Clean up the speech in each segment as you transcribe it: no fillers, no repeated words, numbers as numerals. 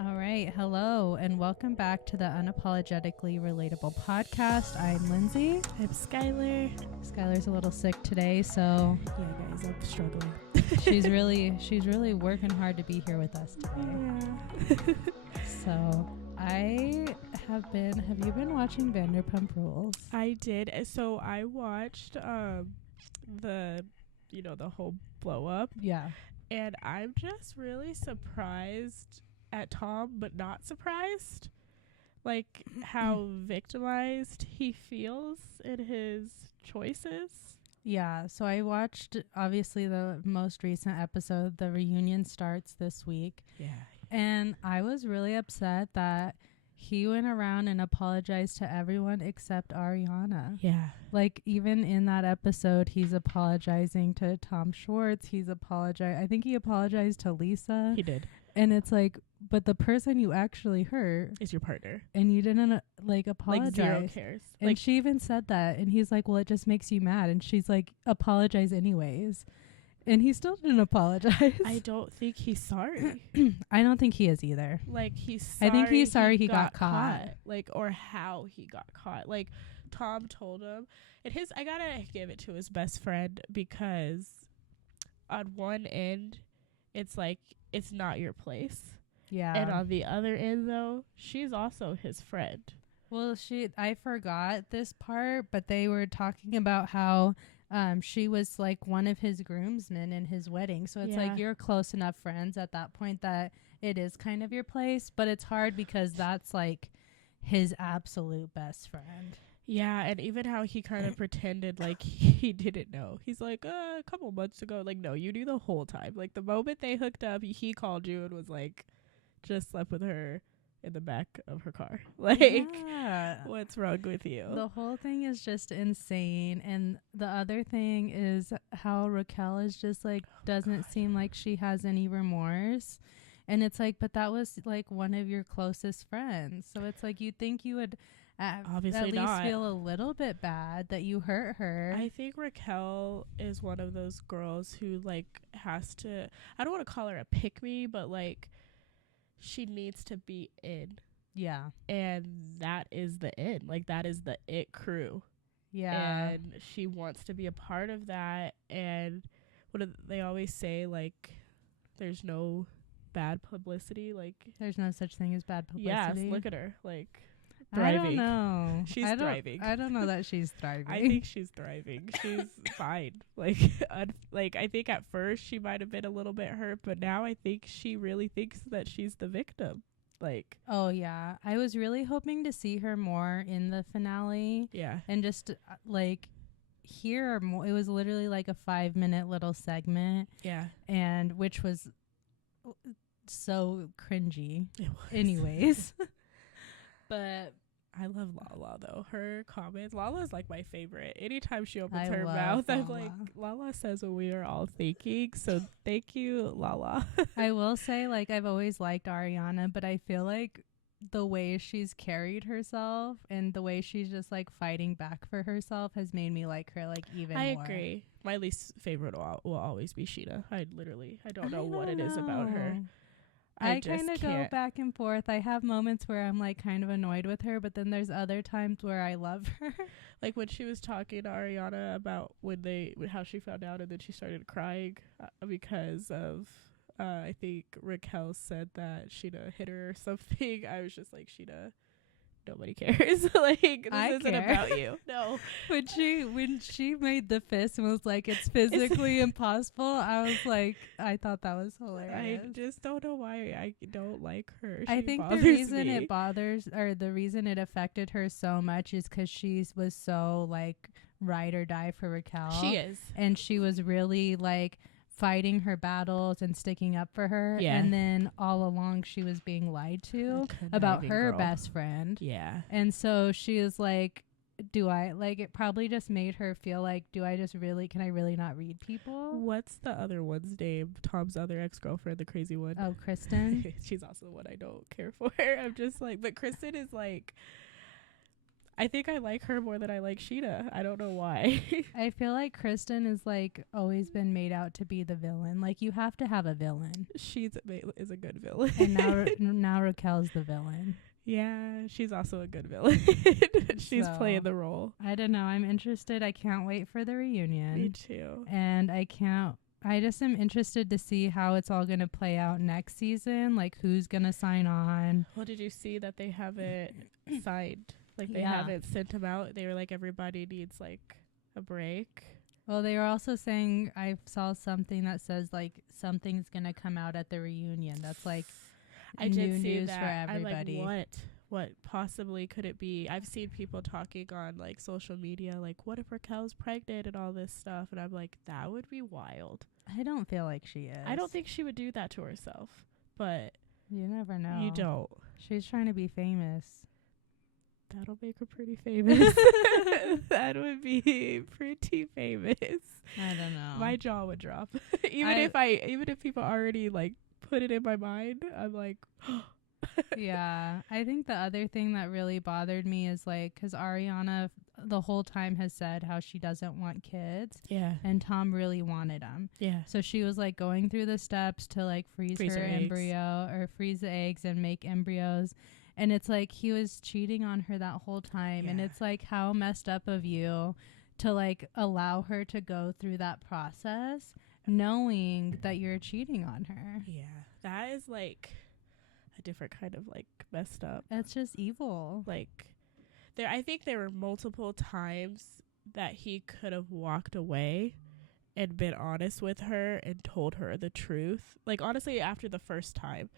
All right. Hello, and welcome back to the Unapologetically Relatable podcast. I'm Lindsay. I'm Skylar. Skylar's a little sick today, so Yeah, guys, I'm struggling. she's really working hard to be here with us today. Yeah. So have you been watching Vanderpump Rules? I did. So I watched the whole blow up, Yeah. and I'm just really surprised at Tom, but not surprised. Like how victimized he feels in his choices. Yeah, so I watched obviously the most recent episode. The reunion starts this week. Yeah. And I was really upset that he went around and apologized to everyone except Ariana. Yeah. Like, even in that episode, he's apologizing to Tom Schwartz. I think he apologized to Lisa. He did. And it's like, but the person you actually hurt Is your partner. and you didn't apologize. Like zero cares. And Like she even said that. And he's like, well, it just makes you mad. And she's like, apologize anyways. And he still didn't apologize. I don't think he's sorry. I don't think he is either. Like he's sorry. I think he's sorry he got caught. Like, or how he got caught. Like Tom told him, and I gotta give it to his best friend, because on one end it's like it's not your place. Yeah. And on the other end though, she's also his friend. Well, I forgot this part, but they were talking about how she was like one of his groomsmen in his wedding. So it's like you're close enough friends at that point that it is kind of your place, but it's hard because that's like his absolute best friend. Yeah, and even how he kind of pretended like he didn't know. He's like, a couple months ago. Like, no, you knew the whole time. Like, the moment they hooked up, he called you and was like, just slept with her in the back of her car. Like, yeah. What's wrong with you? The whole thing is just insane. And the other thing is how Raquel is just like, doesn't seem like she has any remorse. And it's like, but that was like one of your closest friends. So it's like, you'd think you would Obviously at least not. feel a little bit bad that you hurt her. I think Raquel is one of those girls who like has to, I don't want to call her a pick me, but like she needs to be in. Yeah. And that is the in. Like, that is the it crew. Yeah. And she wants to be a part of that. And what do they always say? Like, there's no bad publicity. Like, there's no such thing as bad publicity. yes, look at her. Like, thriving. I don't know. She's thriving. I don't know that she's thriving. I think she's thriving. She's fine. Like, like I think at first she might have been a little bit hurt, but now I think she really thinks that she's the victim. Like, oh yeah, I was really hoping to see her more in the finale. Yeah. And just like hear more. It was literally like a 5-minute little segment. Yeah. And which was so cringy. It was. Anyways. But I love Lala though. Her comments. Lala's like my favorite. Anytime she opens I her love mouth, I'm Lala. like, Lala says what we are all thinking. So thank you, Lala. I will say, like, I've always liked Ariana, but I feel like the way she's carried herself and the way she's just like fighting back for herself has made me like her like even more. I agree. My least favorite will always be Sheena. I don't know what it is about her. I kind of go back and forth. I have moments where I'm like kind of annoyed with her, but then there's other times where I love her. Like when she was talking to Ariana about how she found out, and then she started crying because of I think Raquel said that Sheena hit her or something. I was just like, Sheena, nobody cares. Like, this isn't about you. No. When she made the fist and was like, it's physically impossible, I was like, I thought that was hilarious. I just don't know why I don't like her. I think the reason the reason it affected her so much is because she was so like ride or die for Raquel. She is. And she was really like fighting her battles and sticking up for her. Yeah. And then all along she was being lied to about her best friend. Yeah. And so she is like, it probably just made her feel like, can I really not read people? What's the other one's name? Tom's other ex-girlfriend, the crazy one. Oh, Kristen. She's also the one I don't care for. I'm just like, but Kristen is like, I think I like her more than I like Sheena. I don't know why. I feel like Kristen is like always been made out to be the villain. Like you have to have a villain. Is a good villain. And now Raquel's the villain. Yeah, she's also a good villain. She's playing the role. I don't know. I'm interested. I can't wait for the reunion. Me too. And I just am interested to see how it's all going to play out next season. Like who's going to sign on. Well, did you see that they haven't signed? Like they haven't sent them out. They were like, everybody needs like a break. Well, they were also saying, I saw something that says like something's going to come out at the reunion. That's like I new did see news that. for everybody. I'm like, what possibly could it be? I've seen people talking on like social media, like, what if Raquel's pregnant and all this stuff? And I'm like, that would be wild. I don't feel like she is. I don't think she would do that to herself, but you never know. You don't. She's trying to be famous. That'll make her pretty famous. That would be pretty famous. I don't know. My jaw would drop. Even if people already like put it in my mind, I'm like, yeah. I think the other thing that really bothered me is like, because Ariana the whole time has said how she doesn't want kids. Yeah. And Tom really wanted them. Yeah. So she was like going through the steps to like freeze her embryo or freeze the eggs and make embryos. And it's like he was cheating on her that whole time. Yeah. And it's like, how messed up of you to like allow her to go through that process knowing that you're cheating on her. Yeah. That is like a different kind of like messed up. That's just evil. Like I think there were multiple times that he could have walked away and been honest with her and told her the truth. Like honestly, after the first time.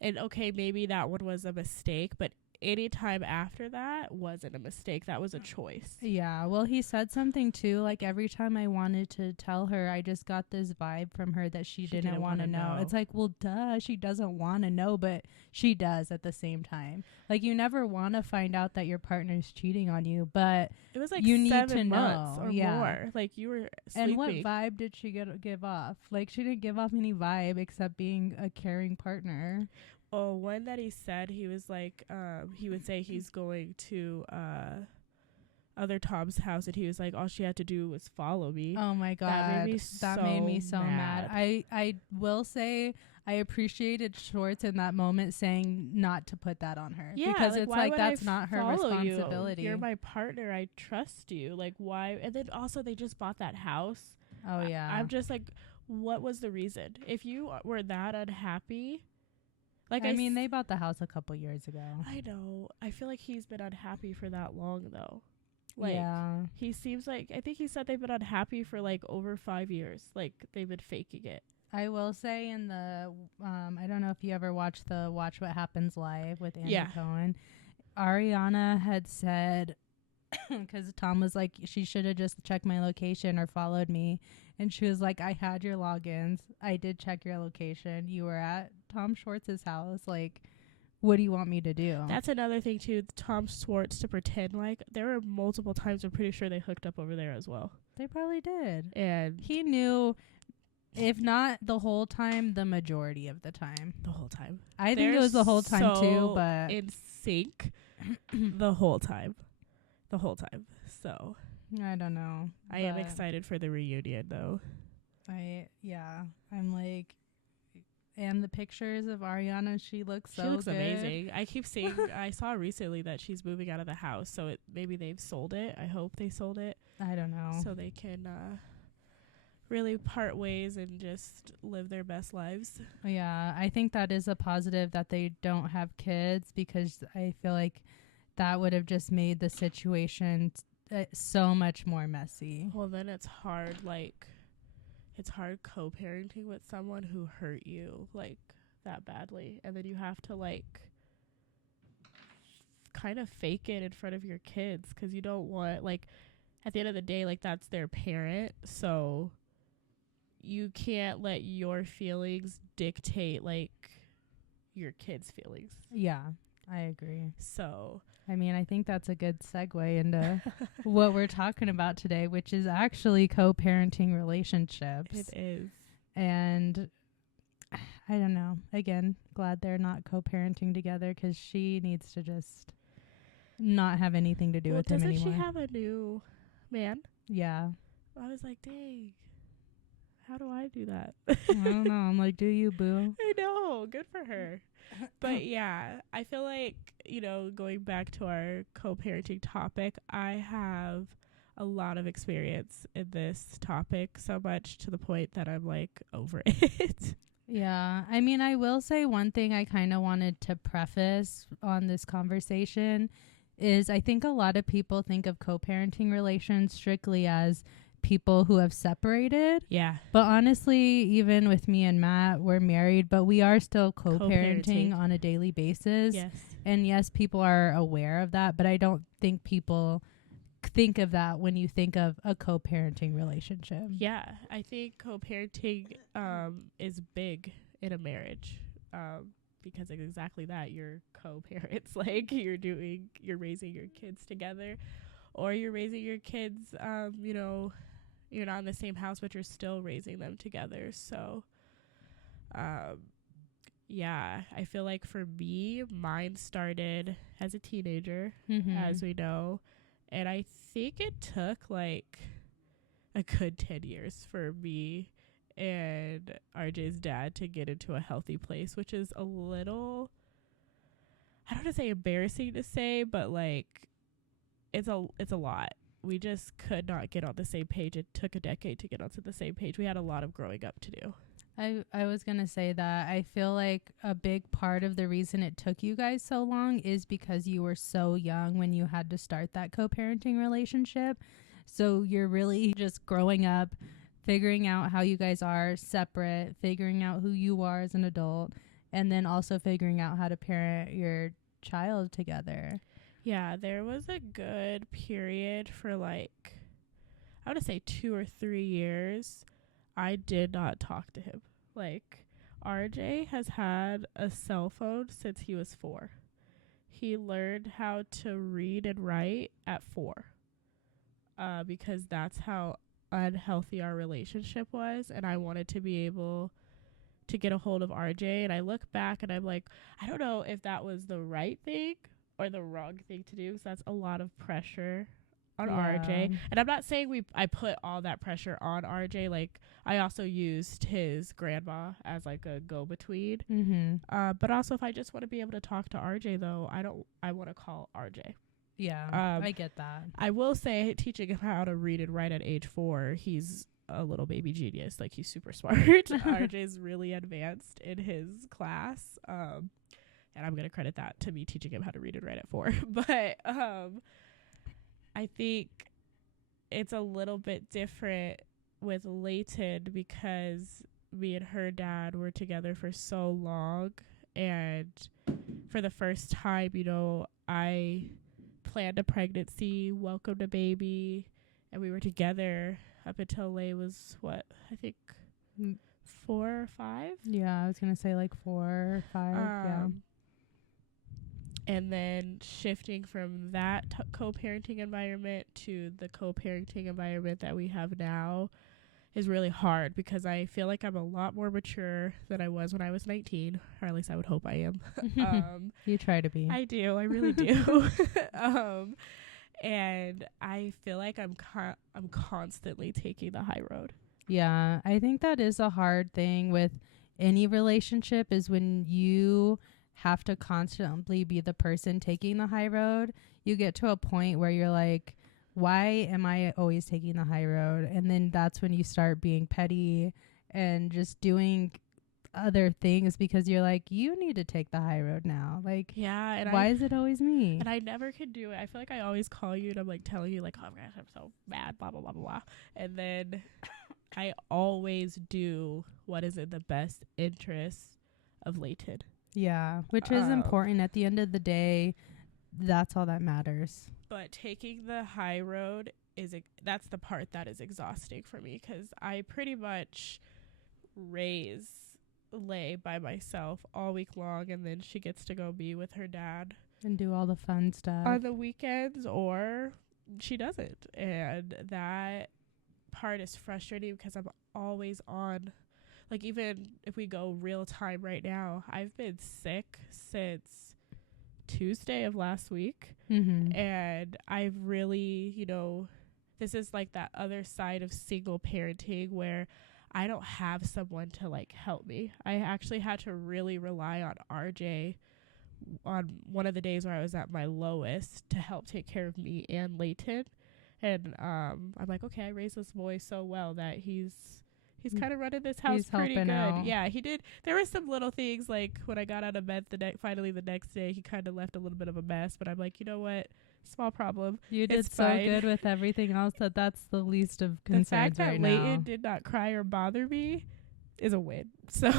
And okay, maybe that one was a mistake, but any time after that wasn't a mistake. That was a choice. Yeah. Well, he said something too. Like every time I wanted to tell her, I just got this vibe from her that she didn't want to know. It's like, well, duh, she doesn't want to know, but she does at the same time. Like you never want to find out that your partner's cheating on you, but it was like you need 7 to months know or more. Like you were sleeping. And what vibe did she give off? Like she didn't give off any vibe except being a caring partner. Oh, one that he said, he was like, he would say he's going to other Tom's house, and he was like, all she had to do was follow me. Oh my God. That made me so mad. I will say I appreciated Schwartz in that moment saying not to put that on her. Yeah, because it's like that's not her responsibility. You're my partner. I trust you. Like why? And then also they just bought that house. Oh yeah. I'm just like, what was the reason? If you were that unhappy. Like I mean, they bought the house a couple years ago. I know. I feel like he's been unhappy for that long, though. Like, yeah. He seems like, I think he said they've been unhappy for like over 5 years. Like they've been faking it. I will say in the, I don't know if you ever watched the Watch What Happens Live with Andy Cohen. Ariana had said, because Tom was like, she should have just checked my location or followed me. And she was like, I had your logins. I did check your location. You were at Tom Schwartz's house. Like, what do you want me to do? That's another thing, too. Tom Schwartz to pretend like there were multiple times I'm pretty sure they hooked up over there as well. They probably did. And he knew, if not the whole time, the majority of the time. The whole time. I think it was the whole time, too. But in sync the whole time. The whole time. So I don't know. I am excited for the reunion, though. I'm like, and the pictures of Ariana, she looks good. Amazing. I keep seeing, I saw recently that she's moving out of the house, so maybe they've sold it. I hope they sold it. I don't know. So they can really part ways and just live their best lives. Yeah, I think that is a positive that they don't have kids, because I feel like that would have just made the situation so much more messy. Well, then it's hard, it's hard co-parenting with someone who hurt you, like, that badly. And then you have to, like, kind of fake it in front of your kids, because you don't want, like, at the end of the day, like, that's their parent. So you can't let your feelings dictate, like, your kids' feelings. Yeah, I agree. So I mean, I think that's a good segue into what we're talking about today, which is actually co-parenting relationships. It is. And I don't know. Again, glad they're not co-parenting together, because she needs to just not have anything to do with him anymore. Doesn't she have a new man? Yeah. I was like, dang, how do I do that? I don't know. I'm like, do you, boo? I know. Good for her. But yeah, I feel like, going back to our co-parenting topic, I have a lot of experience in this topic, so much to the point that I'm like over it. Yeah. I mean, I will say one thing I kind of wanted to preface on this conversation is I think a lot of people think of co-parenting relations strictly as people who have separated. Yeah. But honestly, even with me and Matt, we're married, but we are still co-parenting on a daily basis. Yes. And yes, people are aware of that, but I don't think people think of that when you think of a co-parenting relationship. Yeah, I think co-parenting is big in a marriage because it's exactly that. You're co-parents. Like you're raising your kids together, or you're raising your kids, you're not in the same house, but you're still raising them together. So, yeah, I feel like for me, mine started as a teenager, as we know. And I think it took like a good 10 years for me and RJ's dad to get into a healthy place, which is a little, I don't want to say embarrassing to say, but like it's a lot. We just could not get on the same page. It took a decade to get onto the same page. We had a lot of growing up to do. I was going to say that I feel like a big part of the reason it took you guys so long is because you were so young when you had to start that co-parenting relationship. So you're really just growing up, figuring out how you guys are separate, figuring out who you are as an adult, and then also figuring out how to parent your child together. Yeah, there was a good period for like, I want to say 2 or 3 years. I did not talk to him. Like, RJ has had a cell phone since he was 4. He learned how to read and write at 4. Because that's how unhealthy our relationship was. And I wanted to be able to get a hold of RJ. And I look back and I'm like, I don't know if that was the right thing or the wrong thing to do. So that's a lot of pressure on RJ. And I'm not saying I put all that pressure on RJ. Like, I also used his grandma as like a go-between. But also, if I just want to be able to talk to RJ, though, I want to call RJ. Yeah, I get that. I will say, teaching him how to read and write at age 4, he's a little baby genius. Like, he's super smart. RJ's really advanced in his class. And I'm going to credit that to me teaching him how to read and write at 4. But I think it's a little bit different with Layton because me and her dad were together for so long. And for the first time, I planned a pregnancy, welcomed a baby, and we were together up until Lay was, I think 4 or 5? Yeah, I was going to say like 4 or 5, yeah. And then shifting from that co-parenting environment to the co-parenting environment that we have now is really hard because I feel like I'm a lot more mature than I was when I was 19, or at least I would hope I am. You try to be. I do. I really do. And I feel like I'm constantly taking the high road. Yeah, I think that is a hard thing with any relationship is when you have to constantly be the person taking the high road. You get to a point where you're like, why am I always taking the high road? And then that's when you start being petty and just doing other things because you're like, you need to take the high road now. Like, yeah, and why is it always me? And I never could do it. I feel like I always call you and I'm like telling you like, oh my gosh, I'm so mad, blah, blah, blah, blah, blah. And then I always do what is in the best interest of Layton. Yeah, which is important. At the end of the day, that's all that matters. But taking the high road that's the part that is exhausting for me because I pretty much raise Lay by myself all week long, and then she gets to go be with her dad and do all the fun stuff on the weekends, or she doesn't. And that part is frustrating because I'm always on. Like, even if we go real time right now, I've been sick since Tuesday of last week. Mm-hmm. And I've really, this is like that other side of single parenting where I don't have someone to like help me. I actually had to really rely on RJ on one of the days where I was at my lowest to help take care of me and Layton. And I'm like, okay, I raised this boy so well that he's kind of running this house pretty good. Out. Yeah, he did. There were some little things like when I got out of bed finally the next day, he kind of left a little bit of a mess. But I'm like, you know what? Small problem. You did so good with everything else that's the least of concerns right now. The fact that Layton did not cry or bother me is a win. So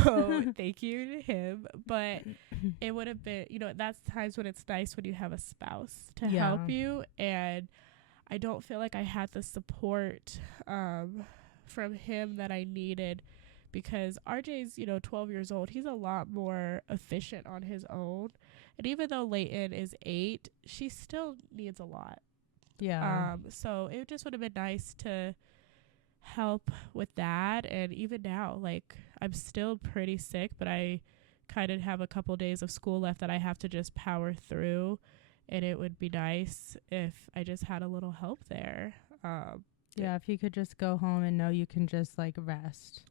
thank you to him. But it would have been, that's times when it's nice when you have a spouse to help you. And I don't feel like I had the support from him that I needed, because RJ's, 12 years old. He's a lot more efficient on his own. And even though Layton is 8, she still needs a lot. Yeah. So it just would have been nice to help with that. And even now, like, I'm still pretty sick, but I kind of have a couple days of school left that I have to just power through. And it would be nice if I just had a little help there. If you could just go home and know you can just like rest.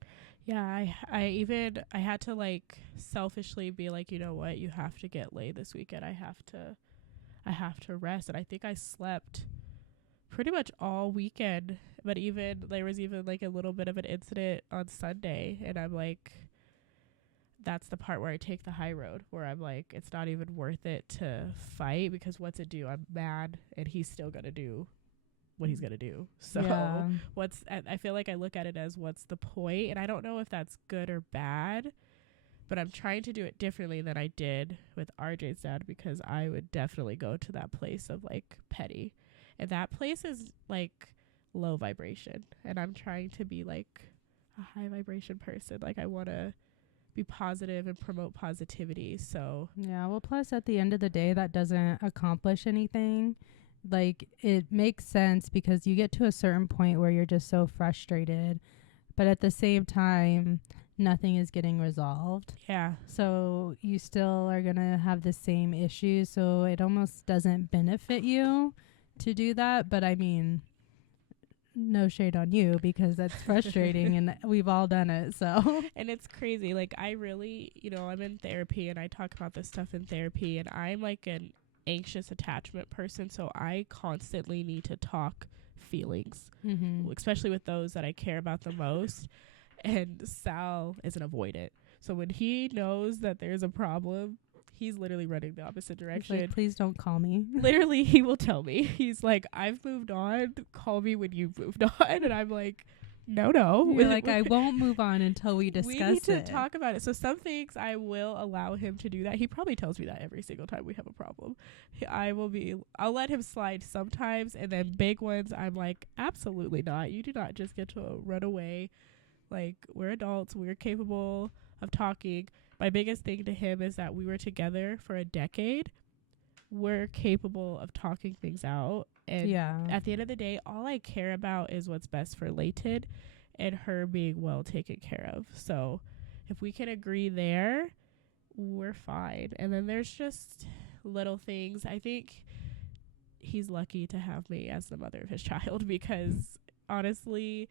Yeah, I had to like selfishly be like, you know what, you have to get laid this weekend. I have to rest. And I think I slept pretty much all weekend, but there was even like a little bit of an incident on Sunday, and I'm like, that's the part where I take the high road, where I'm like, it's not even worth it to fight, because what's it do? I'm mad, and he's still gonna do what he's gonna do. So I feel like I look at it as, what's the point? And I don't know if that's good or bad, but I'm trying to do it differently than I did with RJ's dad, because I would definitely go to that place of like petty, and that place is like low vibration, and I'm trying to be like a high vibration person. Like, I want to be positive and promote positivity. So plus at the end of the day, that doesn't accomplish anything. Like, it makes sense because you get to a certain point where you're just so frustrated, but at the same time, nothing is getting resolved. Yeah. So you still are going to have the same issues. So it almost doesn't benefit you to do that. But I mean, no shade on you, because that's frustrating and we've all done it. So, and it's crazy. Like, I really, I'm in therapy and I talk about this stuff in therapy, and I'm like an anxious attachment person. So I constantly need to talk feelings, especially with those that I care about the most. And Sal is an avoidant. So when he knows that there's a problem, he's literally running the opposite direction. Like, please don't call me. Literally, he will tell me. He's like, I've moved on. Call me when you've moved on. And I'm like, no. You're like, I won't move on until we discuss it. We need to talk about it. So some things I will allow him to do that. He probably tells me that every single time we have a problem. I'll let him slide sometimes. And then big ones, I'm like, absolutely not. You do not just get to run away. Like, we're adults. We're capable of talking. My biggest thing to him is that we were together for a decade. We're capable of talking things out. And at the end of the day, all I care about is what's best for Layton and her being well taken care of. So if we can agree there, we're fine. And then there's just little things. I think he's lucky to have me as the mother of his child, because honestly,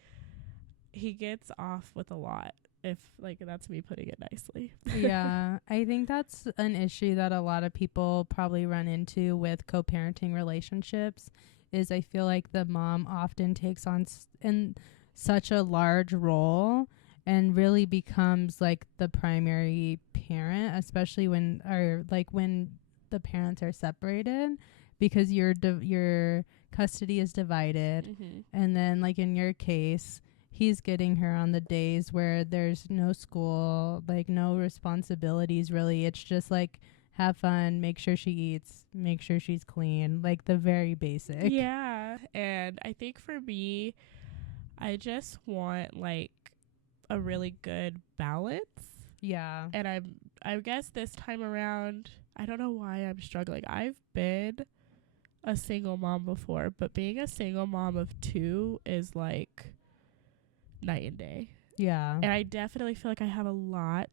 he gets off with a lot. If, like, that's me putting it nicely. Yeah, I think that's an issue that a lot of people probably run into with co-parenting relationships, is I feel like the mom often takes on in such a large role and really becomes like the primary parent, especially when the parents are separated, because your custody is divided. And then, like, in your case, he's getting her on the days where there's no school, like no responsibilities really. It's just like, have fun, make sure she eats, make sure she's clean, like the very basic. Yeah. And I think for me, I just want like a really good balance. Yeah. And I guess this time around, I don't know why I'm struggling. I've been a single mom before, but being a single mom of 2 is like night and day. Yeah. And I definitely feel like I have a lot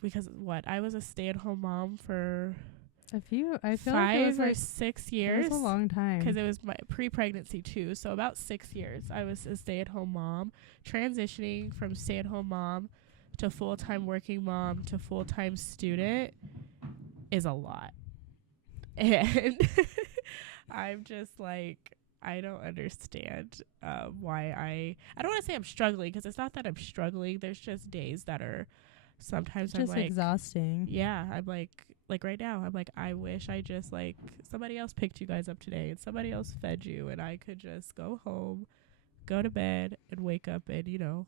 because I was a stay-at-home mom for I feel like 5 or 6 years. It was a long time. Because it was my pre-pregnancy too. So about 6 years, I was a stay-at-home mom. Transitioning from stay-at-home mom to full-time working mom to full-time student is a lot. And I'm just like, I don't understand why I don't want to say I'm struggling, because it's not that I'm struggling. There's just days that are sometimes just I'm like exhausting. Yeah, I'm like right now, I'm like, I wish I just like somebody else picked you guys up today and somebody else fed you and I could just go home, go to bed, and wake up and, you know,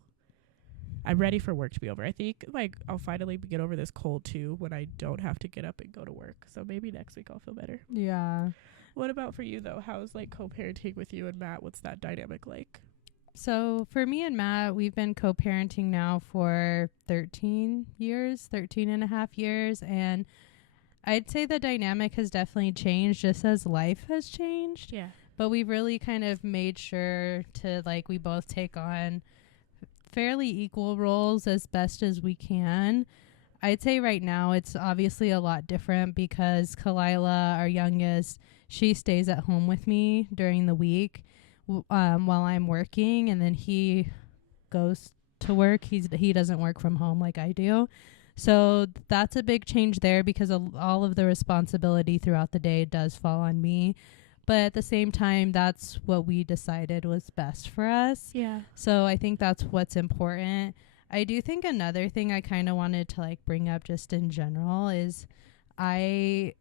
I'm ready for work to be over. I think like I'll finally get over this cold too when I don't have to get up and go to work. So maybe next week I'll feel better. Yeah. What about for you though? How's like co-parenting with you and Matt? What's that dynamic like? So for me and Matt, we've been co-parenting now for 13 and a half years. And I'd say the dynamic has definitely changed just as life has changed. Yeah. But we've really kind of made sure to, like, we both take on fairly equal roles as best as we can. I'd say right now it's obviously a lot different because Kalila, our youngest, she stays at home with me during the week while I'm working, and then he goes to work. He doesn't work from home like I do. So that's a big change there because all of the responsibility throughout the day does fall on me. But at the same time, that's what we decided was best for us. Yeah. So I think that's what's important. I do think another thing I kind of wanted to like bring up just in general is I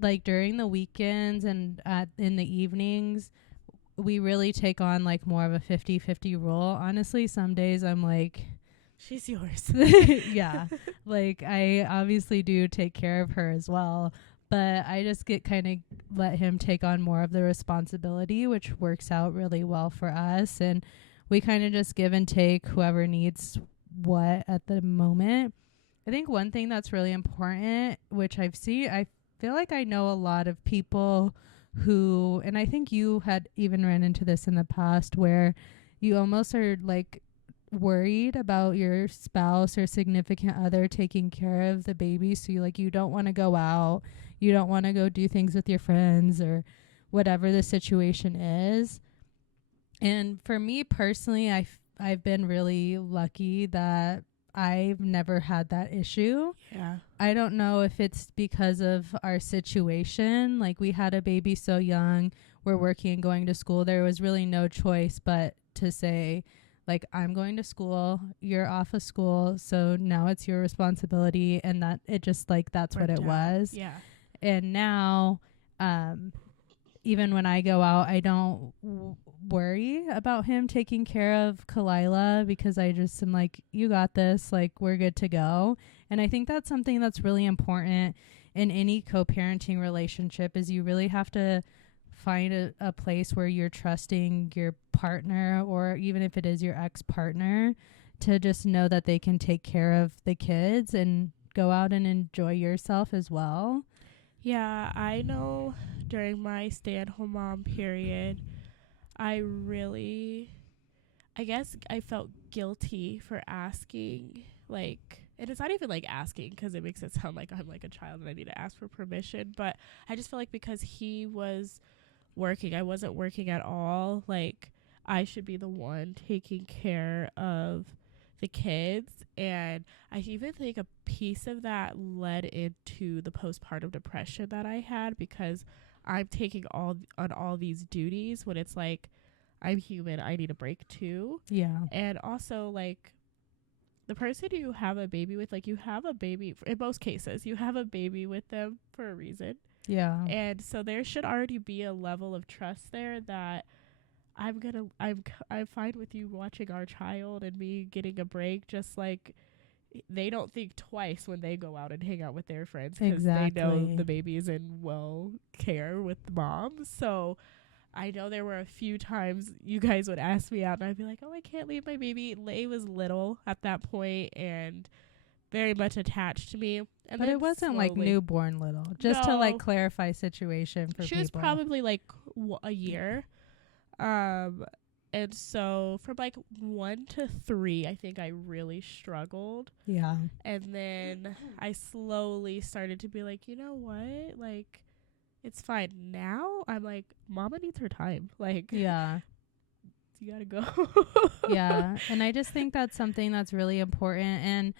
like during the weekends and in the evenings, we really take on like more of a 50-50 role. Honestly, some days I'm like, she's yours. Yeah. Like I obviously do take care of her as well, but I just get kind of let him take on more of the responsibility, which works out really well for us. And we kind of just give and take whoever needs what at the moment. I think one thing that's really important, which I feel like I know a lot of people who, and I think you had even ran into this in the past, where you almost are like worried about your spouse or significant other taking care of the baby. So you don't want to go out. You don't want to go do things with your friends or whatever the situation is. And for me personally, I've been really lucky that I've never had that issue. Yeah. I don't know if it's because of our situation. Like we had a baby so young, we're working and going to school. There was really no choice but to say, like, I'm going to school, you're off of school, so now it's your responsibility. And that it just like, that's what it was. Yeah. And now, even when I go out, I don't worry about him taking care of Kalila because I just am like, you got this, like we're good to go. And I think that's something that's really important in any co-parenting relationship is you really have to find a place where you're trusting your partner, or even if it is your ex-partner, to just know that they can take care of the kids and go out and enjoy yourself as well. Yeah, I know during my stay-at-home mom period, I guess I felt guilty for asking, like, and it's not even like asking because it makes it sound like I'm like a child and I need to ask for permission, but I just feel like because he was working, I wasn't working at all, like I should be the one taking care of the kids. And I even think a piece of that led into the postpartum depression that I had because I'm taking on all these duties when it's like I'm human, I need a break too. Yeah. And also like the person you have a baby with, like you have a baby in most cases, you have a baby with them for a reason. Yeah. And so there should already be a level of trust there that I'm fine with you watching our child and me getting a break, just like they don't think twice when they go out and hang out with their friends because they know the baby is in well care with the mom. So I know there were a few times you guys would ask me out and I'd be like, oh, I can't leave my baby. Lay was little at that point and very much attached to me. And but it wasn't like newborn little, just to like clarify situation for people. She was probably like a year. And so from like 1 to 3, I think I really struggled. Yeah. And then I slowly started to be like, you know what? Like, it's fine. Now I'm like, Mama needs her time. Like, Yeah. you gotta go. Yeah. And I just think that's something that's really important. And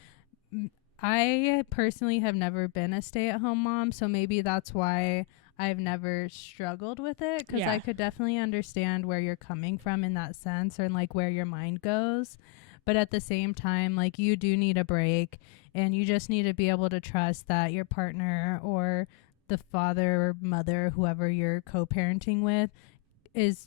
I personally have never been a stay-at-home mom, so maybe that's why I've never struggled with it, because I could definitely understand where you're coming from in that sense, or like where your mind goes. But at the same time, like, you do need a break, and you just need to be able to trust that your partner or the father or mother, whoever you're co-parenting with, is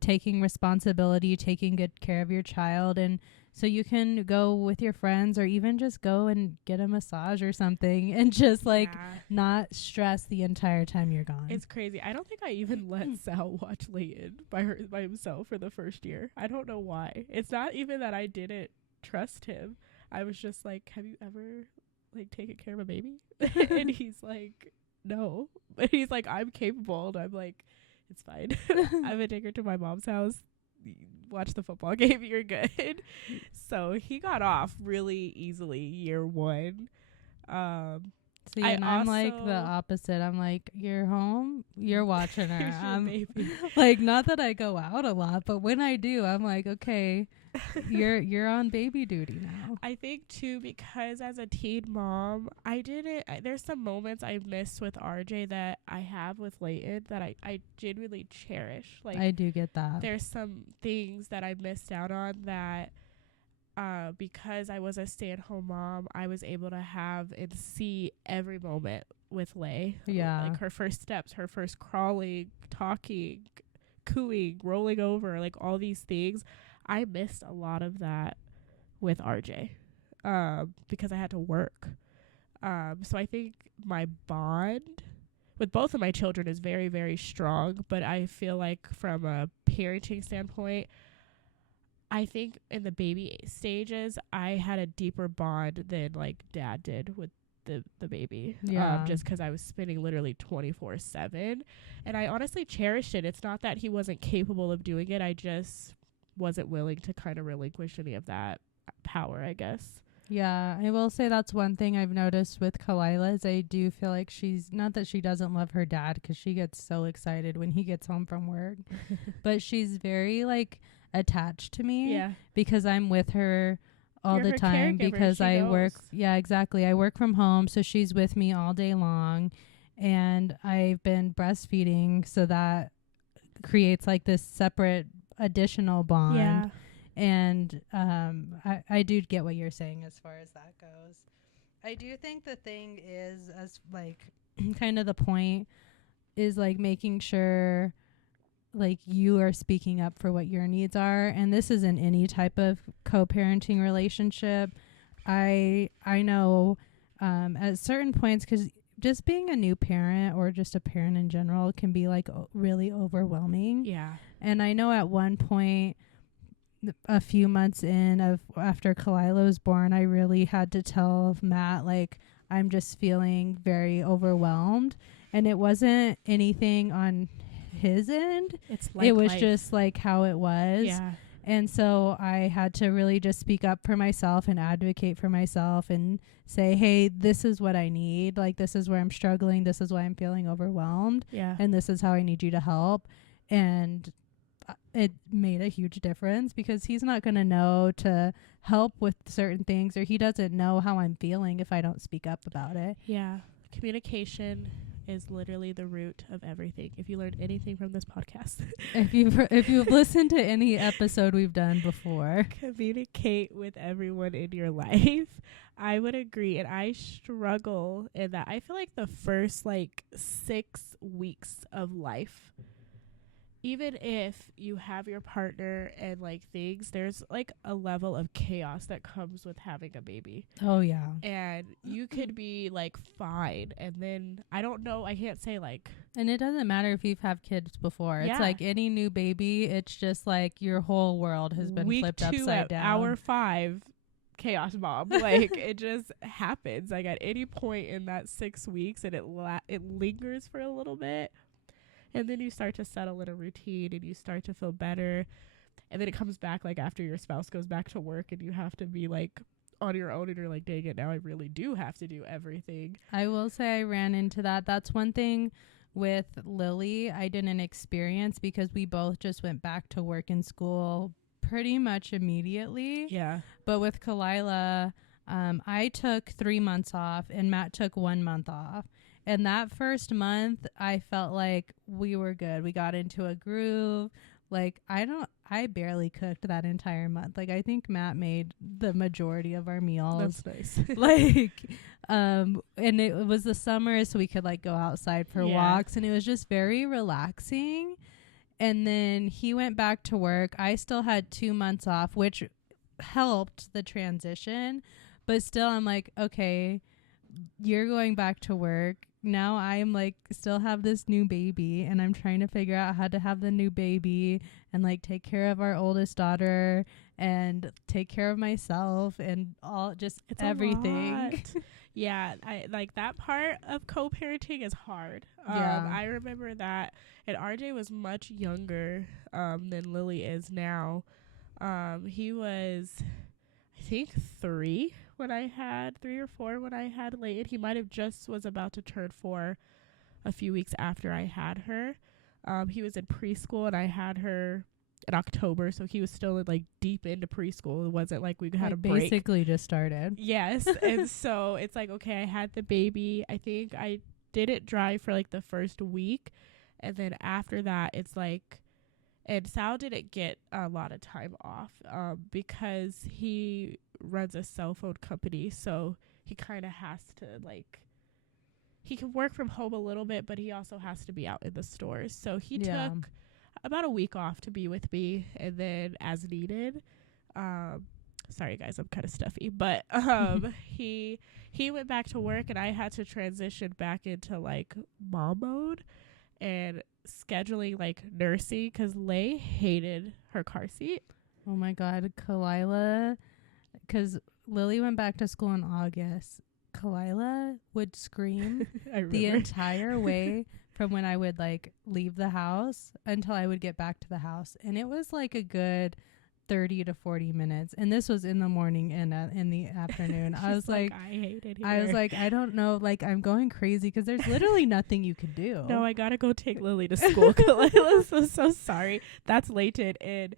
taking responsibility, taking good care of your child. And so you can go with your friends, or even just go and get a massage or something, and just like not stress the entire time you're gone. It's crazy. I don't think I even let Sal watch Layton by himself for the first year. I don't know why. It's not even that I didn't trust him. I was just like, have you ever like taken care of a baby? And he's like, no. But he's like, I'm capable. And I'm like, it's fine. I'm gonna take her to my mom's house, watch the football game. You're good. So he got off really easily year 1. See, and I'm like the opposite. I'm like, you're home, you're watching her. I'm baby. Like, not that I go out a lot, but when I do, I'm like, okay, you're on baby duty now. I think too, because as a teen mom, there's some moments I miss with RJ that I have with Layton that I genuinely cherish. Like, I do get that. There's some things that I missed out on that because I was a stay-at-home mom, I was able to have and see every moment with Lay. Yeah. Like her first steps, her first crawling, talking, cooing, rolling over, like all these things. I missed a lot of that with RJ because I had to work. So I think my bond with both of my children is very, very strong. But I feel like from a parenting standpoint, I think in the baby stages, I had a deeper bond than like dad did with the baby. Yeah. Just because I was spending literally 24/7. And I honestly cherished it. It's not that he wasn't capable of doing it. I just wasn't willing to kind of relinquish any of that power, I guess. Yeah, I will say that's one thing I've noticed with Kalila is I do feel like she's, not that she doesn't love her dad, because she gets so excited when he gets home from work, but she's very like attached to me because I'm with her all the time, because I work. Yeah, exactly. I work from home, so she's with me all day long, and I've been breastfeeding, so that creates like this separate additional bond. Yeah. And I do get what you're saying as far as that goes. I do think the thing is, as like kind of the point is like making sure like you are speaking up for what your needs are. And this is in any type of co-parenting relationship. I know at certain points, because just being a new parent or just a parent in general can be like really overwhelming. Yeah. And I know at one point, a few months in of after Kalila was born, I really had to tell Matt, like, I'm just feeling very overwhelmed. And it wasn't anything on his end. It was just like how it was. Yeah. And so I had to really just speak up for myself and advocate for myself and say, hey, this is what I need. Like, this is where I'm struggling. This is why I'm feeling overwhelmed. Yeah. And this is how I need you to help. And it made a huge difference, because he's not going to know to help with certain things, or he doesn't know how I'm feeling if I don't speak up about it. Yeah. Communication is literally the root of everything. If you learned anything from this podcast, if you've listened to any episode we've done before, communicate with everyone in your life. I would agree. And I struggle in that. I feel like the first like 6 weeks of life, even if you have your partner and like things, there's like a level of chaos that comes with having a baby. Oh yeah. And you could be like fine, and then I don't know, I can't say like, and it doesn't matter if you've had kids before. It's like any new baby, it's just like your whole world has been flipped upside down. Hour 5, chaos bomb. Like it just happens like at any point in that 6 weeks, and it lingers for a little bit. And then you start to settle in a routine and you start to feel better. And then it comes back like after your spouse goes back to work and you have to be like on your own and you're like, dang it, now I really do have to do everything. I will say I ran into that. That's one thing with Lily I didn't experience because we both just went back to work and school pretty much immediately. Yeah. But with Kalila, I took 3 months off and Matt took 1 month off. And that first month, I felt like we were good. We got into a groove. Like, I barely cooked that entire month. Like, I think Matt made the majority of our meals. That's nice. Like, and it was the summer, so we could like go outside for walks, and it was just very relaxing. And then he went back to work. I still had 2 months off, which helped the transition. But still, I'm like, okay, you're going back to work. Now I'm like still have this new baby and I'm trying to figure out how to have the new baby and like take care of our oldest daughter and take care of myself and all just it's everything. Yeah, I like that part of co-parenting is hard. I remember that, and RJ was much younger than Lily is now. He was, I think, 3 or 4 when I had Layton. He might have just was about to turn 4 a few weeks after I had her. He was in preschool and I had her in October, so he was still like deep into preschool. It wasn't like we had a break. Basically just started. Yes. And so it's like, okay, I had the baby. I think I didn't drive for like the first week, and then after that it's like, and Sal didn't get a lot of time off because he runs a cell phone company, so he kind of has to like, he can work from home a little bit, but he also has to be out in the stores. So he took about a week off to be with me, and then as needed, sorry guys, I'm kind of stuffy, but he went back to work and I had to transition back into like mom mode and scheduling like nursing because Lay hated her car seat. Oh my God, Kalila, because Lily went back to school in August. Kalila would scream the entire way from when I would like leave the house until I would get back to the house. And it was like a good 30 to 40 minutes. And this was in the morning and in the afternoon. I was like, I hate it here. I was like, I don't know. Like, I'm going crazy because there's literally nothing you can do. No, I got to go take Lily to school. Kalila's so sorry. That's Layton. And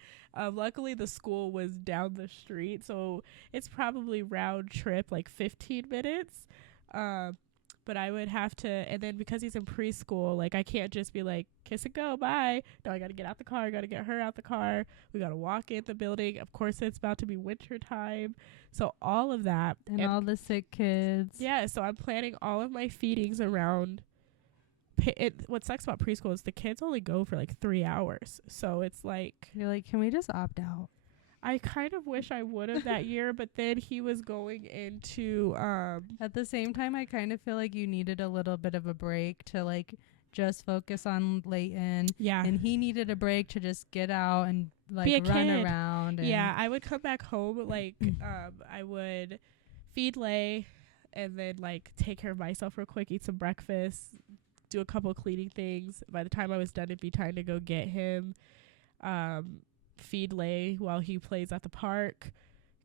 luckily the school was down the street. So it's probably round trip, like 15 minutes. But I would have to, and then because he's in preschool, like I can't just be like, kiss and go, bye. No, I got to get out the car. I got to get her out the car. We got to walk in the building. Of course, it's about to be winter time. So all of that. And all the sick kids. Yeah, so I'm planning all of my feedings around. What sucks about preschool is the kids only go for like 3 hours. So it's like. You're like, can we just opt out? I kind of wish I would have that year, but then he was going into at the same time I kind of feel like you needed a little bit of a break to like just focus on Layton. Yeah. And he needed a break to just get out and like run kid. around. And yeah, I would come back home like I would feed Lay and then like take care of myself real quick, eat some breakfast, do a couple cleaning things. By the time I was done, it'd be time to go get him. Feed Lay while he plays at the park,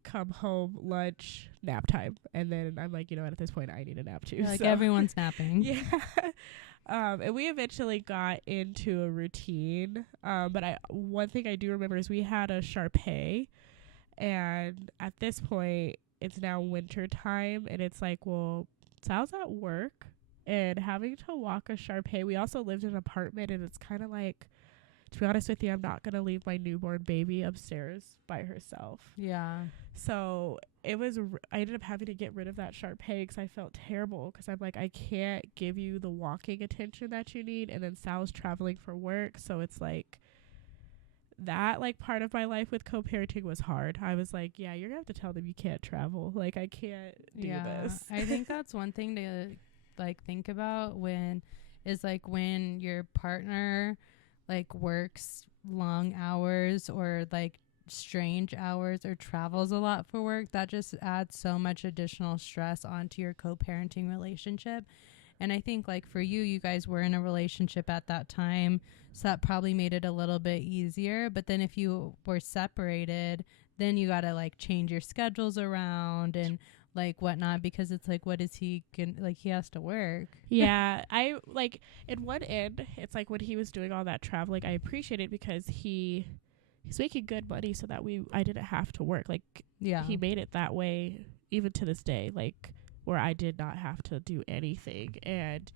come home, lunch, nap time. And then I'm like, you know what, at this point I need a nap too. Like everyone's napping. Yeah. And we eventually got into a routine. But one thing I do remember is we had a Shar-Pei, and at this point it's now winter time and it's like, well, Sal's at work and having to walk a Shar-Pei. We also lived in an apartment and it's kind of like, to be honest with you, I'm not going to leave my newborn baby upstairs by herself. Yeah. So it was, I ended up having to get rid of that Shar-Pei because I felt terrible because I'm like, I can't give you the walking attention that you need. And then Sal's traveling for work. So it's like that, like part of my life with co-parenting was hard. I was like, yeah, you're going to have to tell them you can't travel. Like I can't do this. I think that's one thing to like think about when your partner like works long hours or like strange hours or travels a lot for work. That just adds so much additional stress onto your co-parenting relationship. And I think like for you, you guys were in a relationship at that time, so that probably made it a little bit easier. But then if you were separated, then you got to like change your schedules around and like whatnot, because it's like, what is he gonna, like, he has to work. Yeah, I like in one end, it's like when he was doing all that traveling, I appreciate it because he's making good money so that I didn't have to work. Like, Yeah. he made it that way even to this day, like where I did not have to do anything. And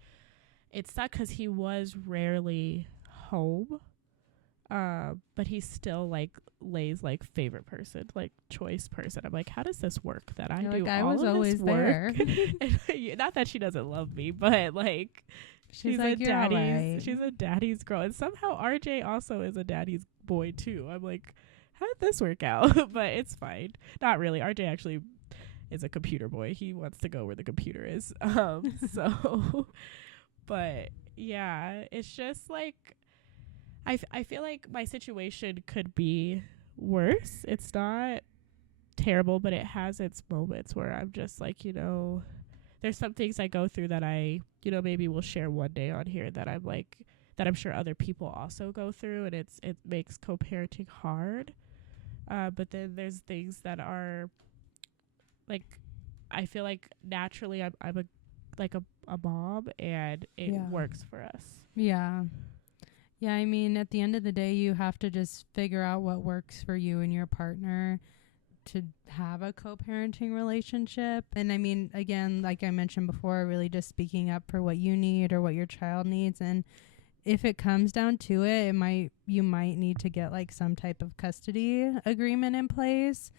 it sucked because he was rarely home. But he's still like Lay's like favorite person, like choice person. I'm like, how does this work that I do like, I all was of always this work? there. And not that she doesn't love me, but like She's like, you're all right. she's a daddy's girl. And somehow RJ also is a daddy's boy too. I'm like, how did this work out? But it's fine. Not really. RJ actually is a computer boy. He wants to go where the computer is. So but yeah, it's just like I feel like my situation could be worse. It's not terrible, but it has its moments where I'm just like, there's some things I go through that I, maybe will share one day on here that I'm like, that I'm sure other people also go through, and it makes co-parenting hard. But then there's things that are like, I feel like naturally I'm a mom, and it works for us. Yeah. Yeah, I mean, at the end of the day, you have to just figure out what works for you and your partner to have a co-parenting relationship. And I mean, again, like I mentioned before, really just speaking up for what you need or what your child needs. And if it comes down to it, you might need to get like some type of custody agreement in place.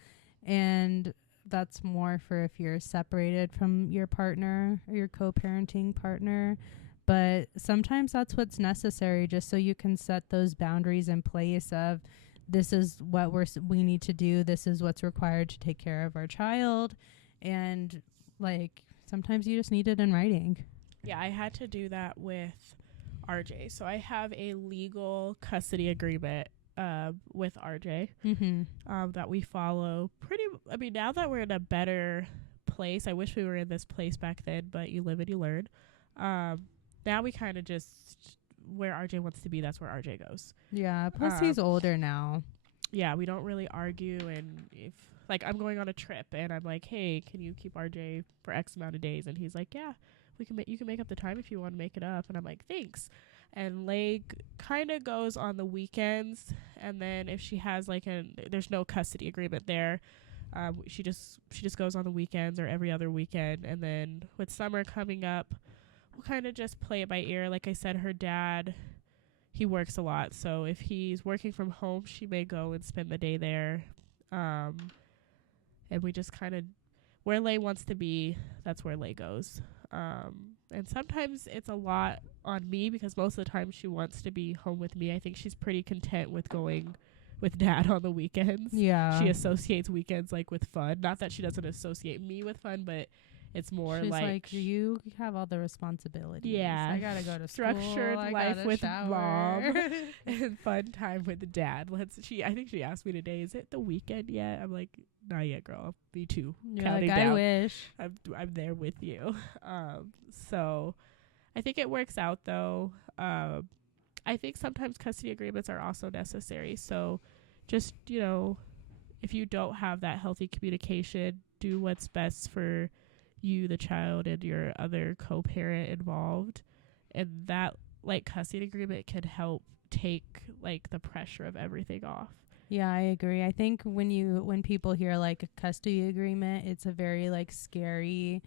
And that's more for if you're separated from your partner or your co-parenting partner. But sometimes that's what's necessary, just so you can set those boundaries in place of, this is what we need to do. This is what's required to take care of our child. And like, sometimes you just need it in writing. Yeah, I had to do that with RJ. So I have a legal custody agreement with RJ that we follow now that we're in a better place. I wish we were in this place back then, but you live and you learn. Now we kind of just, where RJ wants to be, that's where RJ goes. Yeah, plus he's older now. Yeah, we don't really argue. And if, like, I'm going on a trip and I'm like, hey, can you keep RJ for X amount of days? And he's like, yeah, you can make up the time if you want to make it up. And I'm like, thanks. And Lay kind of goes on the weekends. And then if she has there's no custody agreement there. She just goes on the weekends or every other weekend. And then with summer coming up, we'll kind of just play it by ear. Like I said, her dad, he works a lot. So if he's working from home, she may go and spend the day there. And we just kind of, where Lay wants to be, that's where Lay goes. And sometimes it's a lot on me because most of the time she wants to be home with me. I think she's pretty content with going with Dad on the weekends. Yeah. She associates weekends like with fun. Not that she doesn't associate me with fun, but it's more she's like you have all the responsibilities. Yeah. I gotta go to school. Structured life with shower. Mom and fun time with Dad. I think she asked me today, is it the weekend yet? I'm like, not yet, girl. Me too. Counting down. I wish. I'm there with you. So I think it works out though. I think sometimes custody agreements are also necessary. So just, if you don't have that healthy communication, do what's best for you, the child, and your other co-parent involved. And that custody agreement can help take the pressure of everything off. Yeah, I agree. I think when people hear a custody agreement, it's a very scary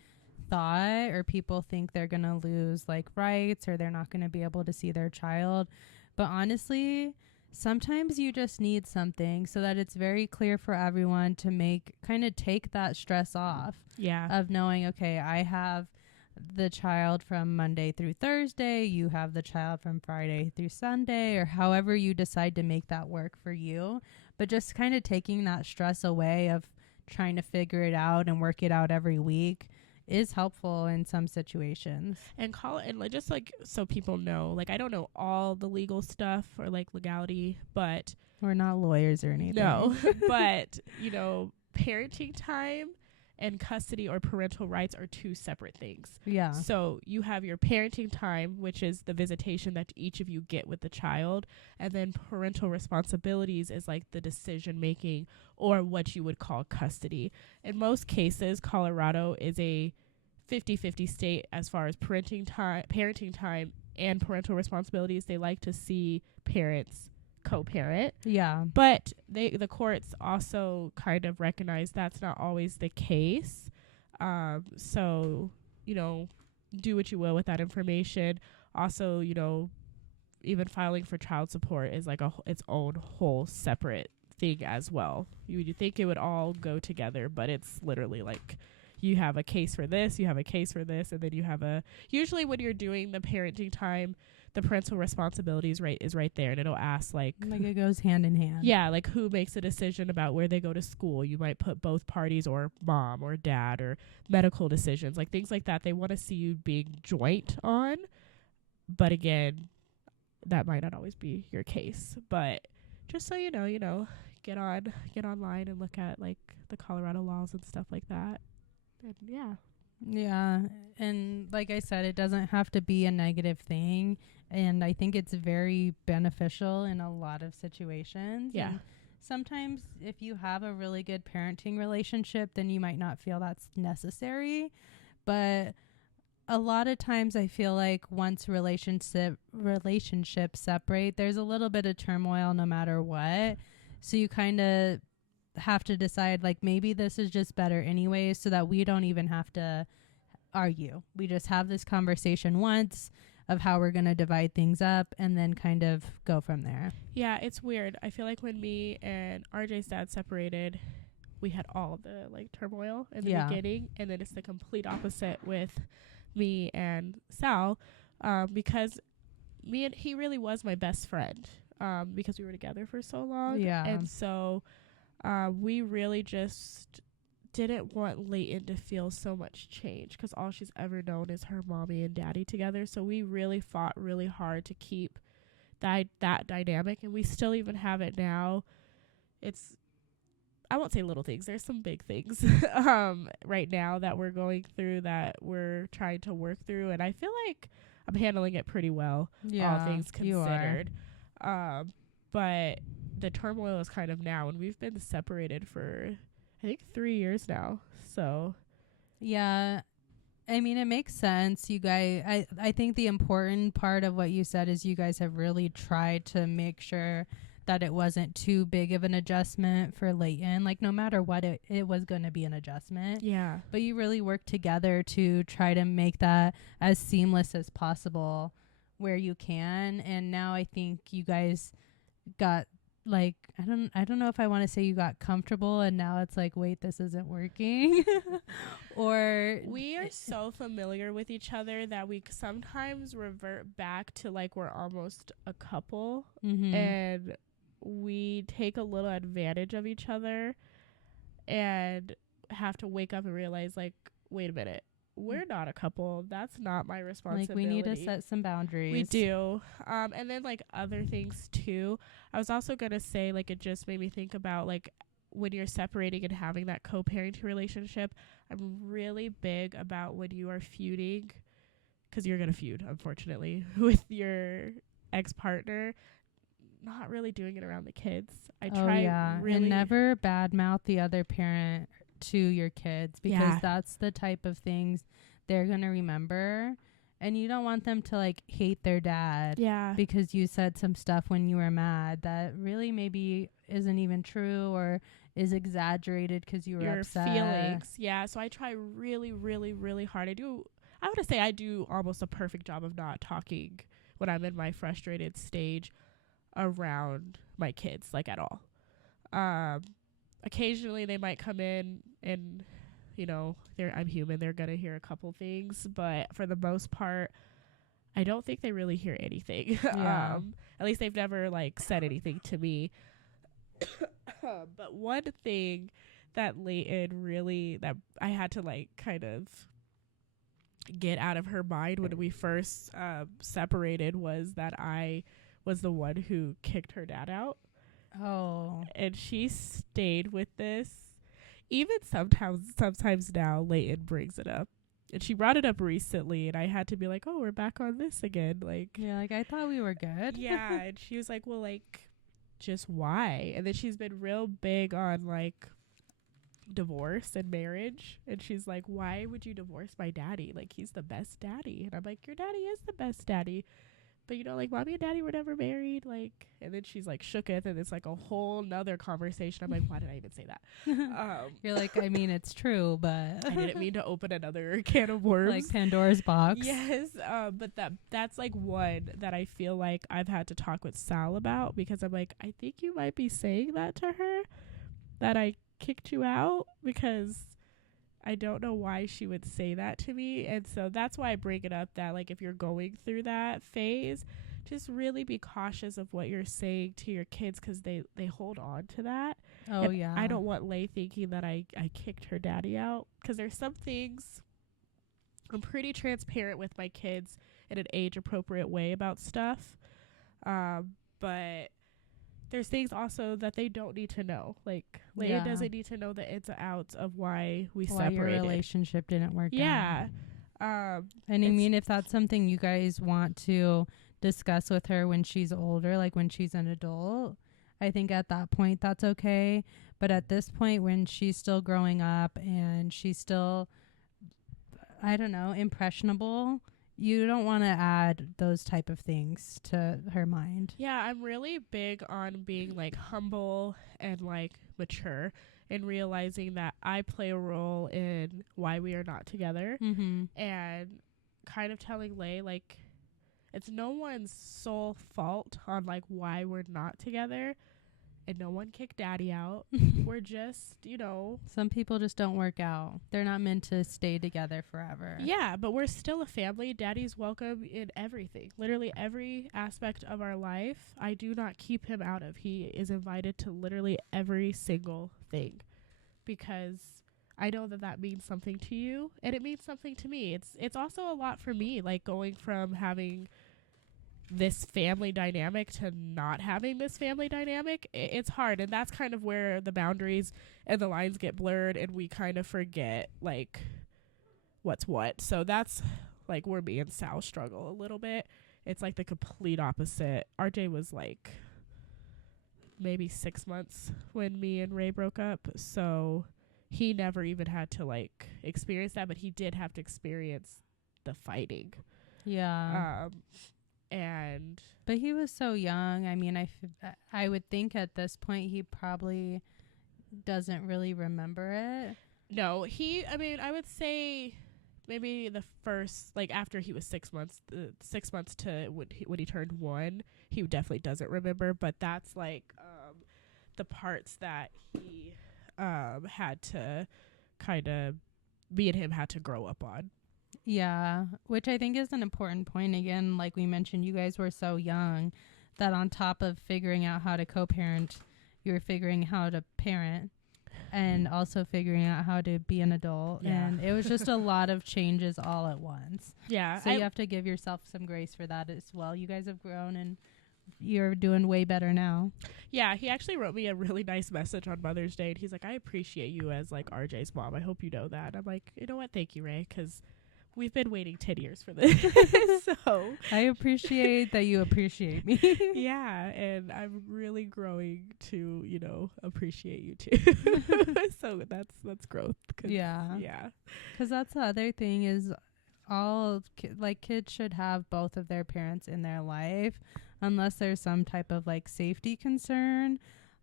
thought, or people think they're going to lose rights, or they're not going to be able to see their child. But honestly, sometimes you just need something so that it's very clear for everyone to take that stress off. Yeah. Of knowing, okay, I have the child from Monday through Thursday, you have the child from Friday through Sunday, or however you decide to make that work for you. But just kind of taking that stress away of trying to figure it out and work it out every week is helpful in some situations. And just so people know, I don't know all the legal stuff or legality, but we're not lawyers or anything. No, but parenting time and custody or parental rights are two separate things. Yeah. So you have your parenting time, which is the visitation that each of you get with the child. And then parental responsibilities is like the decision making or what you would call custody. In most cases, Colorado is a 50-50 state as far as parenting time and parental responsibilities. They like to see parents co-parent. Yeah. But the courts also kind of recognize that's not always the case. So, you know, do what you will with that information. Also, you know, even filing for child support is like its own whole separate thing as well. You think it would all go together, but it's literally like you have a case for this, you have a case for this, and then you have usually when you're doing the parenting time, the parental responsibilities is right there, and it'll ask like it goes hand in hand. Yeah, like who makes a decision about where they go to school. You might put both parties or mom or dad or medical decisions, like things like that. They want to see you being joint on, but again, that might not always be your case. But just so you know, get online and look at like the Colorado laws and stuff like that. And yeah, and like I said, it doesn't have to be a negative thing, and I think it's very beneficial in a lot of situations. Yeah. And sometimes if you have a really good parenting relationship, then you might not feel that's necessary, but a lot of times I feel like once relationships separate, there's a little bit of turmoil no matter what. So you kind of have to decide like maybe this is just better anyways, so that we don't even have to argue. We just have this conversation once of how we're going to divide things up and then kind of go from there. Yeah, it's weird. I feel like when me and RJ's dad separated, we had all the like turmoil in the beginning, and then it's the complete opposite with me and Sal, because he really was my best friend, because we were together for so long. Yeah. And so we really just didn't want Leighton to feel so much change, because all she's ever known is her mommy and daddy together. So we really fought really hard to keep that dynamic, and we still even have it now. I won't say little things. There's some big things right now that we're going through that we're trying to work through, and I feel like I'm handling it pretty well, all things considered. But the turmoil is kind of now, and we've been separated for I think 3 years now. So yeah, I mean, it makes sense. You guys, I think the important part of what you said is you guys have really tried to make sure that it wasn't too big of an adjustment for Leighton. Like no matter what, it was going to be an adjustment. Yeah. But you really worked together to try to make that as seamless as possible where you can. And now I think you guys got like, I don't know if I want to say you got comfortable and now it's like, wait, this isn't working. Or we are so familiar with each other that we sometimes revert back to like we're almost a couple. Mm-hmm. And we take a little advantage of each other and have to wake up and realize like, wait a minute, we're not a couple. That's not my responsibility. Like we need to set some boundaries. We do. And then like other things too. I was also going to say like it just made me think about like when you're separating and having that co-parenting relationship, I'm really big about when you are feuding, because you're going to feud, unfortunately, with your ex-partner, not really doing it around the kids. I try really. And never badmouth the other parent to your kids, because that's the type of things they're going to remember. And you don't want them to like hate their dad because you said some stuff when you were mad that really maybe isn't even true or is exaggerated because you were upset. Your feelings. Yeah. So I try really, really, really hard. I would say I do almost a perfect job of not talking when I'm in my frustrated stage around my kids, like at all. Occasionally they might come in and, you know, I'm human. They're going to hear a couple things, but for the most part, I don't think they really hear anything. Yeah. At least they've never like said anything to me. But one thing that Leighton really, that I had to like kind of get out of her mind when we first separated, was that I was the one who kicked her dad out. Oh. And she stayed with this even sometimes now Leighton brings it up. And she brought it up recently, and I had to be like, oh, we're back on this again. Like, yeah, like I thought we were good. yeah. And she was like, well, like, just why? And then she's been real big on like divorce and marriage. And she's like, why would you divorce my daddy? Like, he's the best daddy. And I'm like, your daddy is the best daddy. But, you know, like, mommy and daddy were never married. Like, and then she's like, shooketh. And it's like a whole nother conversation. I'm like, why did I even say that? You're like, I mean, it's true, but I didn't mean to open another can of worms. Like Pandora's box. Yes. But that's like one that I feel like I've had to talk with Sal about, because I'm like, I think you might be saying that to her, that I kicked you out, because I don't know why she would say that to me. And so that's why I bring it up, that like if you're going through that phase, just really be cautious of what you're saying to your kids, because they hold on to that. Oh, and yeah. I don't want Lay thinking that I kicked her daddy out, because there's some things I'm pretty transparent with my kids in an age appropriate way about stuff. But there's things also that they don't need to know. Like, Leia doesn't need to know the ins and outs of why we separated. Why your relationship didn't work out. Yeah. And I mean, if that's something you guys want to discuss with her when she's older, like when she's an adult, I think at that point that's okay. But at this point, when she's still growing up and she's still, I don't know, impressionable, you don't want to add those type of things to her mind. Yeah, I'm really big on being like humble and like mature, and realizing that I play a role in why we are not together. Mm-hmm. And kind of telling Lay, like, it's no one's sole fault on like why we're not together, and no one kicked daddy out. We're just, you know, some people just don't work out. They're not meant to stay together forever. Yeah, but we're still a family. Daddy's welcome in everything, literally every aspect of our life. I do not keep him out of. He is invited to literally every single thing, because I know that means something to you, and it means something to me. It's also a lot for me, like going from having this family dynamic to not having this family dynamic. It's hard, and that's kind of where the boundaries and the lines get blurred, and we kind of forget like what's what. So that's like where me and Sal struggle a little bit. It's like the complete opposite. RJ was like maybe 6 months when me and Ray broke up, so he never even had to like experience that, but he did have to experience the fighting. Yeah. But he was so young. I mean, I would think at this point he probably doesn't really remember it. No, I would say maybe the first, like after he was 6 months, 6 months to when he turned 1, he definitely doesn't remember. But that's like the parts that he had to kind of, me and him had to grow up on. Yeah, which I think is an important point. Again, like we mentioned, you guys were so young that on top of figuring out how to co-parent, you were figuring how to parent and also figuring out how to be an adult. Yeah. And it was just a lot of changes all at once. Yeah. So you have to give yourself some grace for that as well. You guys have grown and you're doing way better now. Yeah, he actually wrote me a really nice message on Mother's Day, and he's like, I appreciate you as like RJ's mom. I hope you know that. I'm like, you know what? Thank you, Ray, because we've been waiting 10 years for this. So I appreciate that you appreciate me. Yeah, and I'm really growing to, you know, appreciate you too. So that's growth. Yeah. Yeah. Because that's the other thing is all kids should have both of their parents in their life, unless there's some type of like safety concern.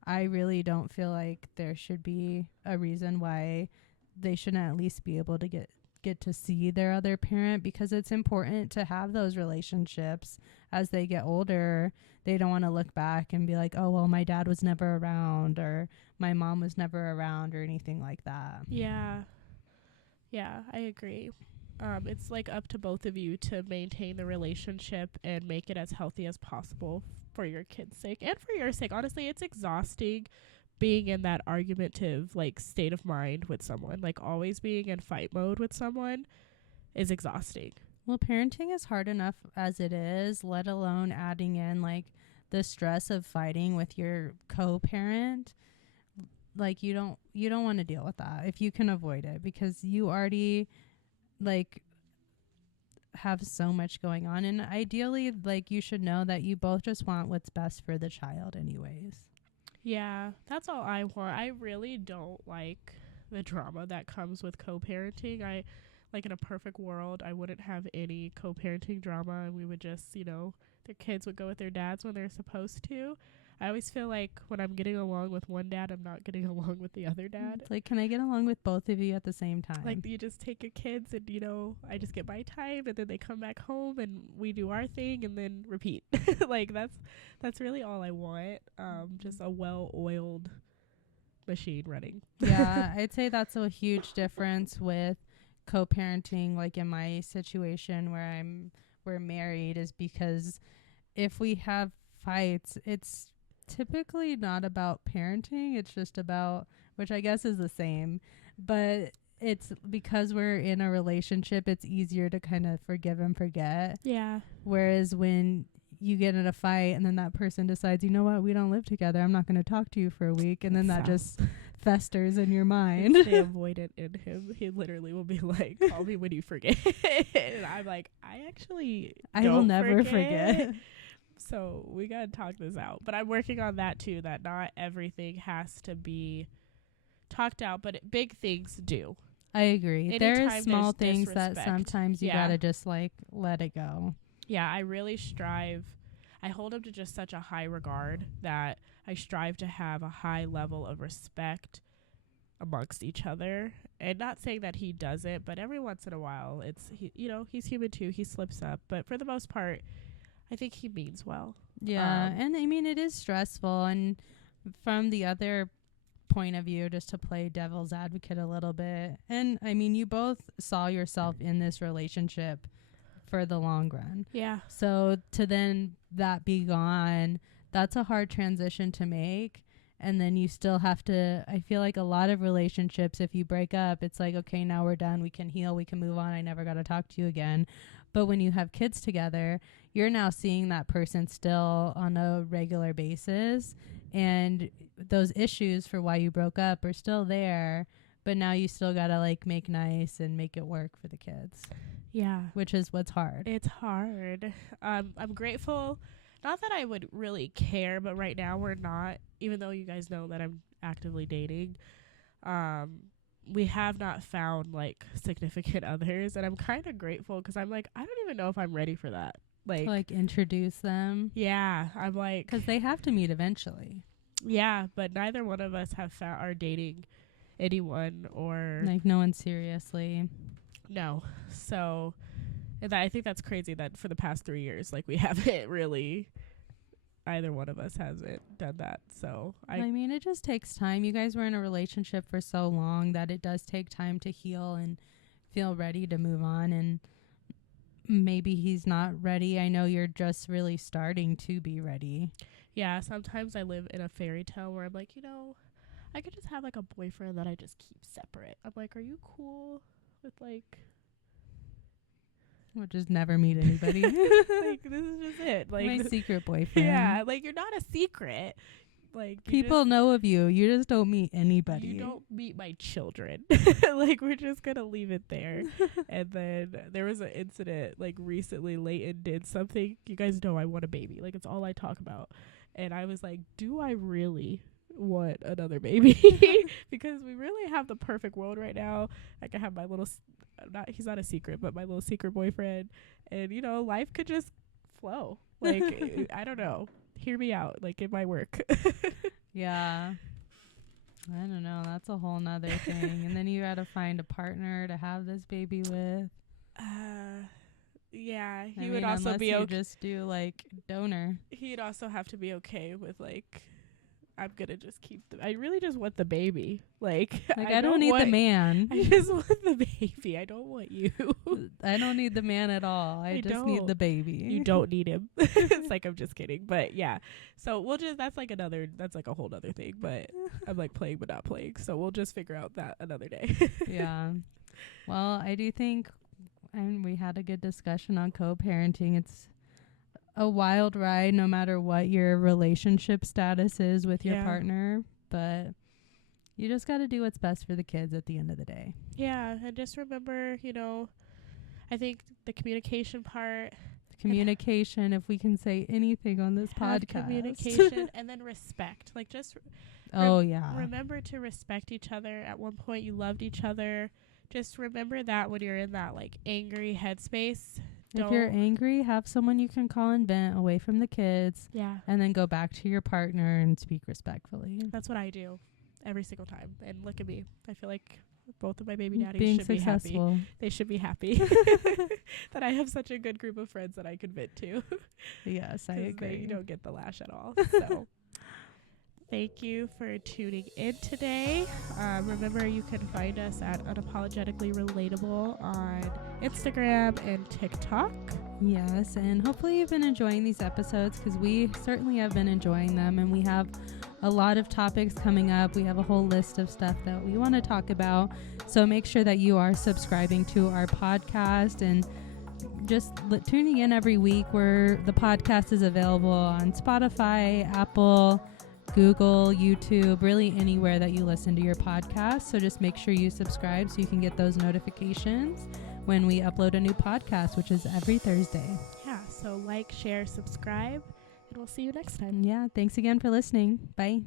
I really don't feel like there should be a reason why they shouldn't at least be able to get to see their other parent, because it's important to have those relationships as they get older. They don't want to look back and be like, oh, well, my dad was never around or my mom was never around or anything like that. Yeah. Yeah, I agree. It's like up to both of you to maintain the relationship and make it as healthy as possible for your kids' sake and for your sake. Honestly, it's exhausting being in that argumentative like state of mind with someone. Like always being in fight mode with someone is exhausting. Well, parenting is hard enough as it is, let alone adding in like the stress of fighting with your co-parent. like you don't want to deal with that if you can avoid it, because you already like have so much going on, and ideally like you should know that you both just want what's best for the child anyways. Yeah, that's all I want. I really don't like the drama that comes with co-parenting. I like, in a perfect world, I wouldn't have any co-parenting drama, and we would just, their kids would go with their dads when they're supposed to. I always feel like when I'm getting along with one dad, I'm not getting along with the other dad. It's like, can I get along with both of you at the same time? Like, you just take your kids and, I just get my time, and then they come back home and we do our thing and then repeat. Like, that's really all I want. Just a well-oiled machine running. Yeah, I'd say that's a huge difference with co-parenting, like in my situation where we're married, is because if we have fights, it's typically not about parenting, it's just about, which I guess is the same, but it's because we're in a relationship, it's easier to kind of forgive and forget. Yeah. Whereas when you get in a fight and then that person decides, you know what, we don't live together, I'm not going to talk to you for a week, and then that just festers in your mind. It's the avoidant in him. He literally will be like, call me when you forget. And I'm like, I will never forget. So we got to talk this out. But I'm working on that too, that not everything has to be talked out, but big things do. I agree. There are small things that sometimes you got to just like let it go. Yeah, I really strive. I hold him to just such a high regard that I strive to have a high level of respect amongst each other. And not saying that he doesn't, but every once in a while, he's human too. He slips up. But for the most part, I think he means well. Yeah, and I mean, it is stressful. And from the other point of view, just to play devil's advocate a little bit, and I mean, you both saw yourself in this relationship for the long run. Yeah. So to then that be gone, that's a hard transition to make. And then you still have to, I feel like a lot of relationships, if you break up, it's like, okay, now we're done. We can heal. We can move on. I never got to talk to you again. But when you have kids together, you're now seeing that person still on a regular basis. And those issues for why you broke up are still there. But now you still got to like make nice and make it work for the kids. Yeah. Which is what's hard. It's hard. I'm grateful. Not that I would really care, but right now we're not, even though you guys know that I'm actively dating. We have not found like significant others, and I'm kind of grateful because I'm like, I don't even know if I'm ready for that. Like introduce them. Yeah. I'm like, because they have to meet eventually. Yeah. But neither one of us are dating anyone, or like no one seriously. No. So I think that's crazy that for the past 3 years, like, we haven't really, either one of us hasn't done that. So I mean, it just takes time. You guys were in a relationship for so long that it does take time to heal and feel ready to move on. And maybe he's not ready. I know you're just really starting to be ready. Yeah. Sometimes I live in a fairy tale where I'm like, I could just have like a boyfriend that I just keep separate. I'm like, are you cool with like, we'll just never meet anybody? Like, this is just it. Like, my secret boyfriend. Yeah, like, you're not a secret. Like, people know of you. You just don't meet anybody. You don't meet my children. Like, we're just gonna leave it there. And then there was an incident like recently. Leighton did something. You guys know I want a baby. Like, it's all I talk about. And I was like, do I really want another baby? Because we really have the perfect world right now. I can have my little, he's not a secret, but my little secret boyfriend, and life could just flow. Like, I don't know. Hear me out. Like, it might work. Yeah. I don't know. That's a whole nother thing. And then you got to find a partner to have this baby with. Yeah. He would also be okay. Just do like donor. He'd also have to be okay with like, I'm gonna just keep I really just want the baby. Like I don't need the man. I just want the baby. I don't want you. I don't need the man at all. I just need the baby. You don't need him. It's like, I'm just kidding. But yeah. So that's like a whole other thing. But I'm like playing but not playing. So we'll just figure out that another day. Yeah. Well, I do think, and we had a good discussion on co-parenting. It's a wild ride no matter what your relationship status is with your partner, but You just got to do what's best for the kids at the end of the day. Yeah, and just remember, I think the communication part. Communication, if we can say anything on this podcast. Communication and then respect. Like, just remember to respect each other. At one point, you loved each other. Just remember that when you're in that, like, angry headspace. If you're angry, have someone you can call and vent away from the kids. Yeah. And then go back to your partner and speak respectfully. That's what I do every single time. And look at me. I feel like both of my baby daddies being should successful. Be happy. They should be happy that I have such a good group of friends that I could vent to. Yes, I agree. You don't get the lash at all. So thank you for tuning in today. Remember, you can find us at Unapologetically Relatable on Instagram and TikTok. Yes, and hopefully you've been enjoying these episodes, because we certainly have been enjoying them, and we have a lot of topics coming up. We have a whole list of stuff that we want to talk about. So make sure that you are subscribing to our podcast and just tuning in every week, where the podcast is available on Spotify, Apple, Google, YouTube, really anywhere that you listen to your podcast. So just make sure you subscribe so you can get those notifications when we upload a new podcast, which is every Thursday. Yeah, so like, share, subscribe, and we'll see you next time. Yeah, thanks again for listening. Bye.